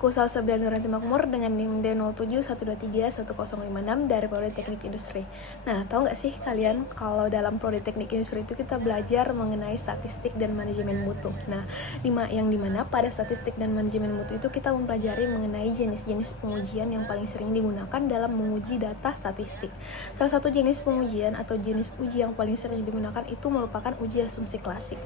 Aku Salsa Nuranti Makmur dengan NIM D07123156 dari Prodi Teknik Industri. Nah, tahu nggak sih kalian kalau dalam Prodi Teknik Industri itu kita belajar mengenai statistik dan manajemen mutu. Nah, yang dimana pada statistik dan manajemen mutu itu kita mempelajari mengenai jenis-jenis pengujian yang paling sering digunakan dalam menguji data statistik. Salah satu jenis pengujian atau jenis uji yang paling sering digunakan itu merupakan uji asumsi klasik.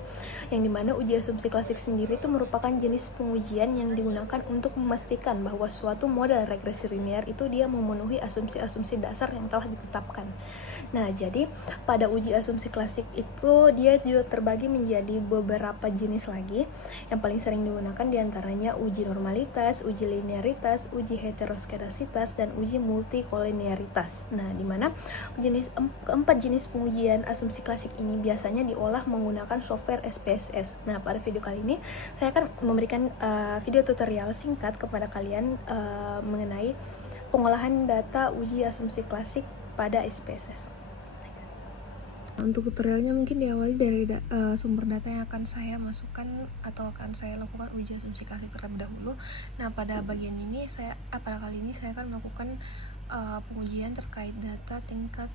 Yang dimana uji asumsi klasik sendiri itu merupakan jenis pengujian yang digunakan untuk memastikan bahwa suatu model regresi linear itu dia memenuhi asumsi-asumsi dasar yang telah ditetapkan. Nah, jadi pada uji asumsi klasik itu dia juga terbagi menjadi beberapa jenis lagi. Yang paling sering digunakan diantaranya uji normalitas, uji linearitas, uji heteroskedasitas, dan uji multikolinearitas. Nah, dimana keempat jenis pengujian asumsi klasik ini biasanya diolah menggunakan software SPSS. Nah, pada video kali ini saya akan memberikan video tutorial singkat kepada kalian mengenai pengolahan data uji asumsi klasik pada SPSS. Untuk tutorialnya mungkin diawali dari sumber data yang akan saya masukkan atau akan saya lakukan uji asumsi klasik terlebih dahulu. Nah, pada bagian ini pada kali ini saya akan melakukan pengujian terkait data tingkat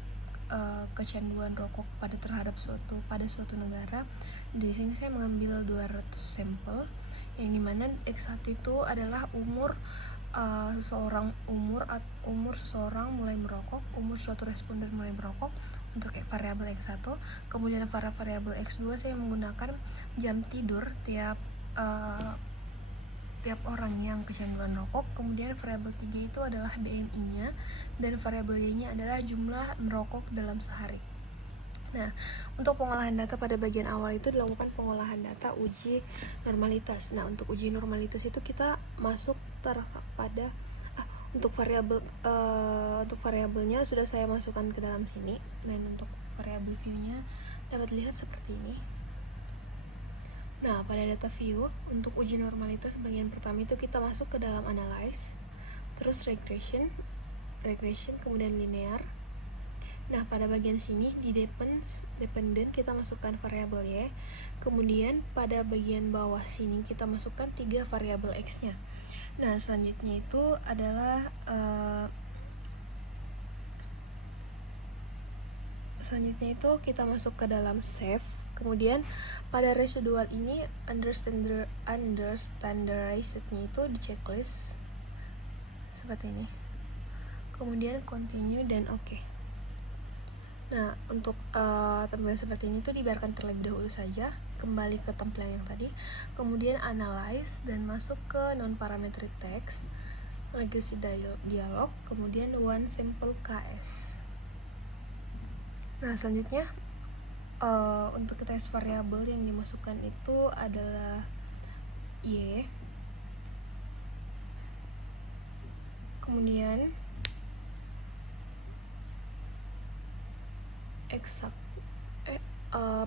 kecanduan rokok terhadap suatu negara. Di sini saya mengambil 200 sampel, yang dimana X1 itu adalah umur seseorang mulai merokok, umur suatu responden mulai merokok untuk variabel X1. Kemudian variabel X2 saya menggunakan jam tidur tiap orang yang kecanduan rokok. Kemudian variabel 3 itu adalah BMI-nya, dan variabel Y-nya adalah jumlah merokok dalam sehari. Nah, untuk pengolahan data pada bagian awal itu dilakukan pengolahan data uji normalitas. Nah, untuk uji normalitas itu kita masuk pada untuk variabelnya sudah saya masukkan ke dalam sini, dan untuk variabel view-nya dapat dilihat seperti ini. Nah, pada data view untuk uji normalitas bagian pertama itu kita masuk ke dalam analyze, terus regression, kemudian linear. Nah, pada bagian sini di dependent kita masukkan variabel Y. Kemudian pada bagian bawah sini kita masukkan 3 variabel X-nya. Nah, selanjutnya itu adalah kita masuk ke dalam save. Kemudian pada residual ini standardized-nya itu di checklist seperti ini. Kemudian continue dan oke. Nah, untuk tampilan seperti ini tuh dibiarkan terlebih dahulu saja, kembali ke tampilan yang tadi. Kemudian analyze dan masuk ke non-parametric text, legacy dialog, kemudian one sample KS. Nah, selanjutnya untuk tes variabel yang dimasukkan itu adalah Y, kemudian eksak.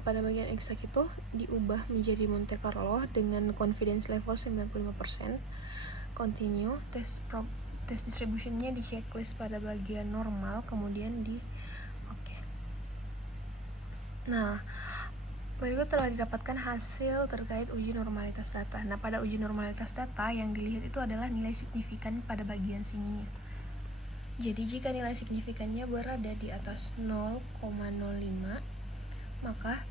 Pada bagian eksak itu diubah menjadi Monte Carlo dengan confidence level 95%. Continue, test distributionnya di checklist pada bagian normal, kemudian di oke. Nah, berikut telah didapatkan hasil terkait uji normalitas data. Nah, pada uji normalitas data yang dilihat itu adalah nilai signifikan pada bagian sininya. Jadi jika nilai signifikannya berada di atas 0,05, maka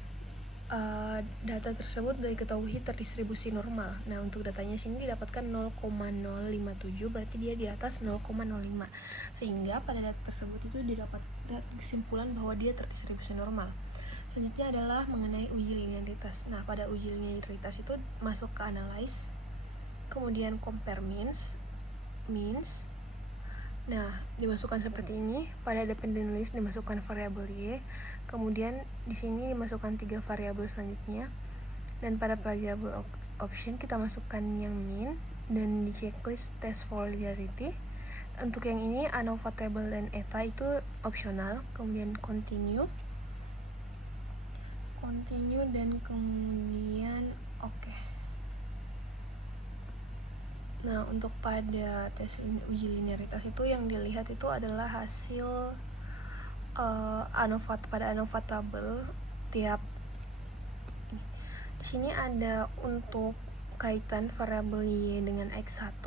data tersebut diketahui terdistribusi normal. Nah, untuk datanya sini didapatkan 0,057, berarti dia di atas 0,05. Sehingga pada data tersebut itu didapat kesimpulan bahwa dia terdistribusi normal. Selanjutnya adalah mengenai uji linearitas. Nah, pada uji linearitas itu masuk ke analyze, kemudian compare means. Nah, dimasukkan seperti ini. Pada dependent list dimasukkan variabel Y, kemudian di sini dimasukkan 3 variabel selanjutnya, dan pada variabel option kita masukkan yang mean, dan di checklist test for linearity. Untuk yang ini ANOVA table dan eta itu opsional. Kemudian continue dan kemudian oke. Nah, untuk pada tes uji linearitas itu yang dilihat itu adalah hasil ANOVA table tiap. Di sini ada untuk kaitan variabel Y dengan X1,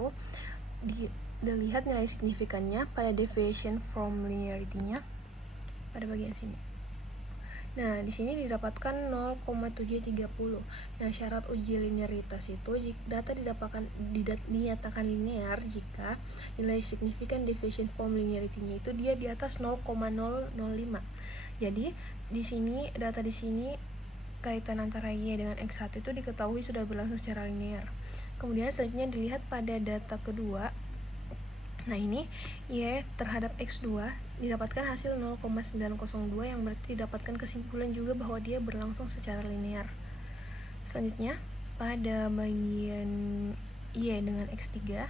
dilihat nilai signifikannya pada deviation from linearity-nya pada bagian sini. Nah, di sini didapatkan 0,730. Nah, syarat uji linearitas itu jika data dinyatakan linear jika nilai signifikan deviation from linearity-nya itu dia di atas 0,005. Jadi, di sini data di sini kaitan antara Y dengan X1 itu diketahui sudah berlangsung secara linear. Kemudian selanjutnya dilihat pada data kedua. Nah, ini Y terhadap X2 didapatkan hasil 0,902 yang berarti didapatkan kesimpulan juga bahwa dia berlangsung secara linear. Selanjutnya, pada bagian Y dengan X3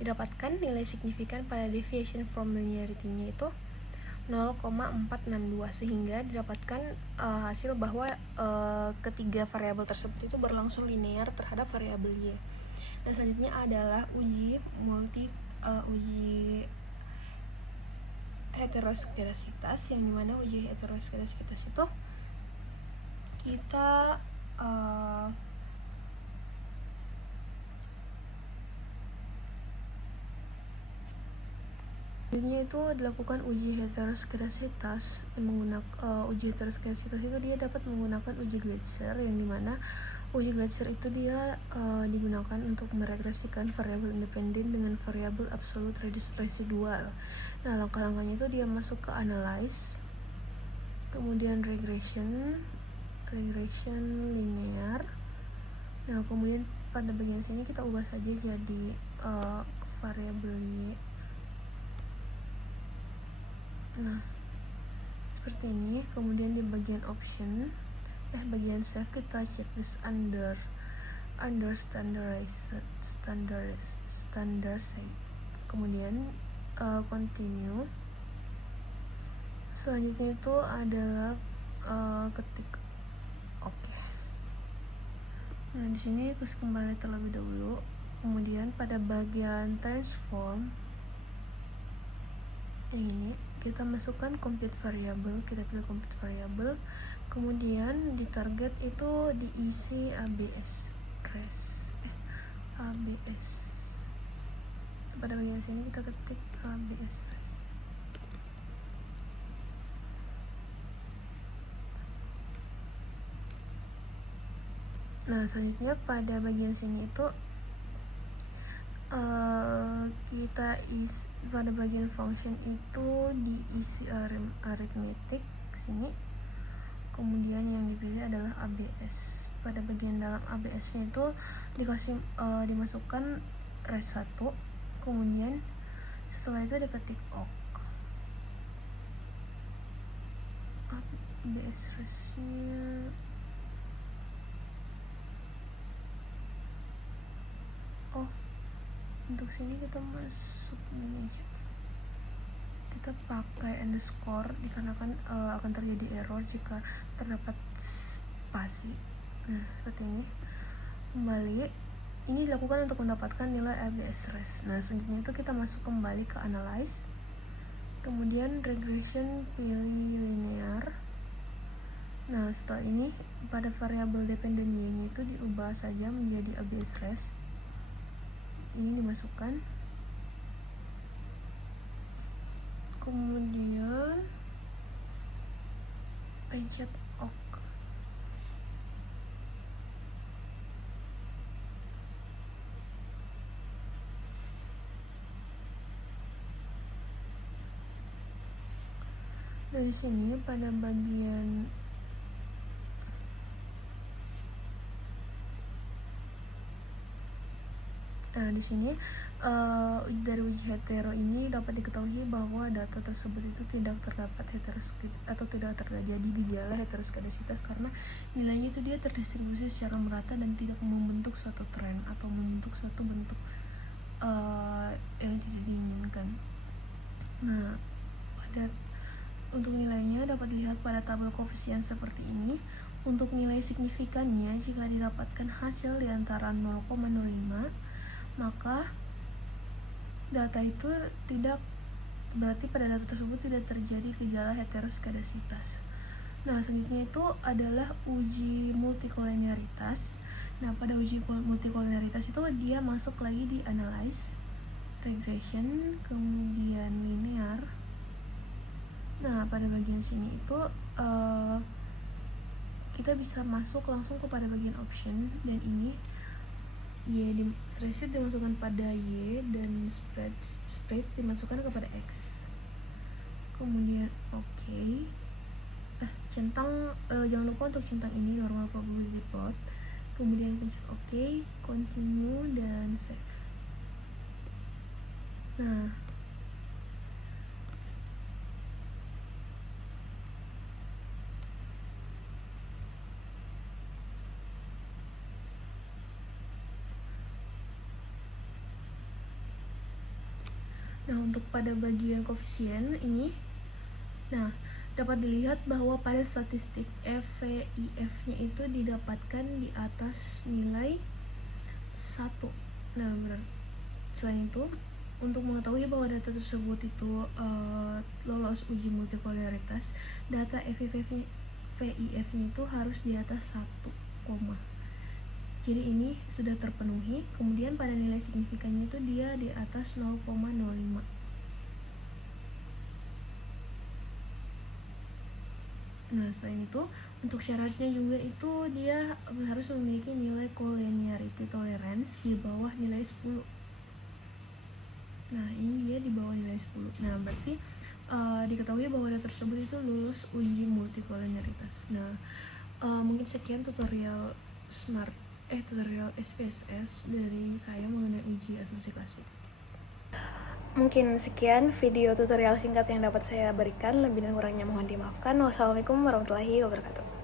didapatkan nilai signifikan pada deviation from linearity-nya itu 0,462 sehingga didapatkan hasil bahwa ketiga variabel tersebut itu berlangsung linear terhadap variabel Y. Nah, selanjutnya adalah uji heteroskedasitas, yang dimana uji heteroskedasitas itu kita itu dilakukan uji heteroskedasitas uji heteroskedasitas itu dia dapat menggunakan uji Gleiser, yang dimana uji Gleiser itu dia digunakan untuk meregresikan variabel independen dengan variabel absolut residual. Nah, langkah-langkahnya itu dia masuk ke analyze, kemudian regression linear. Nah, kemudian pada bagian sini kita ubah saja jadi variabel Y. Nah, seperti ini. Kemudian di bagian option bagian save kita check this under standard set. Kemudian continue. Selanjutnya itu adalah ketik oke. Nah, di sini terus kembali terlebih dahulu. Kemudian pada bagian transform yang ini kita masukkan compute variable, kita pilih compute variable, kemudian di target itu diisi ABS pada bagian sini kita ketik ABS. Nah, selanjutnya pada bagian sini itu kita isi pada bagian function itu diisi arithmetic sini, kemudian yang dipilih adalah ABS. Pada bagian dalam ABS-nya itu dimasukkan res 1, kemudian setelah itu diketik awk. ABS resnya untuk sini kita masuk ini aja, kita pakai underscore dikarenakan akan terjadi error jika terdapat spasi. Nah, seperti ini. Kembali, ini dilakukan untuk mendapatkan nilai ABS res. Nah, selanjutnya itu kita masuk kembali ke analyze, kemudian regression pilih linear. Nah, setelah ini pada variabel dependent Y itu diubah saja menjadi ABS res. Ini dimasukkan, kemudian pencet OK. Dari sini pada bagian di sini dari uji hetero ini dapat diketahui bahwa data tersebut itu tidak terdapat atau tidak terjadi gejala heteroskedasitas karena nilainya itu dia terdistribusi secara merata dan tidak membentuk suatu tren atau membentuk suatu bentuk yang tidak diinginkan. Nah, untuk nilainya dapat dilihat pada tabel koefisien seperti ini. Untuk nilai signifikannya, jika didapatkan hasil di antara 0,05, maka data itu tidak berarti pada data tersebut tidak terjadi gejala heteroskedasitas. Nah, selanjutnya itu adalah uji multikoliniaritas, Nah, pada uji multikolonialitas itu dia masuk lagi di analyze, regression, kemudian linear. Nah, pada bagian sini itu kita bisa masuk langsung kepada bagian option, dan ini Y spreadsheet dimasukkan pada Y dan spread dimasukkan kepada X. Kemudian centang, jangan lupa untuk centang ini normal probability plot. Kemudian pencet continue dan save. Nah, untuk pada bagian koefisien ini, dapat dilihat bahwa pada statistik FVIF-nya itu didapatkan di atas nilai 1. Nah, selain itu, untuk mengetahui bahwa data tersebut itu lolos uji multikolonialitas, data FVIF-nya itu harus di atas 1, jadi ini sudah terpenuhi. Kemudian pada nilai signifikannya itu dia di atas 0,05. Nah, selain itu, untuk syaratnya juga itu dia harus memiliki nilai collinearity tolerance di bawah nilai 10. Nah, ini dia di bawah nilai 10. Nah, berarti diketahui bahwa data tersebut itu lulus uji multikolonialitas. Nah, mungkin sekian tutorial tutorial SPSS dari saya mengenai uji asumsi klasik. Mungkin sekian video tutorial singkat yang dapat saya berikan. Lebih dan kurangnya mohon dimaafkan. Wassalamualaikum warahmatullahi wabarakatuh.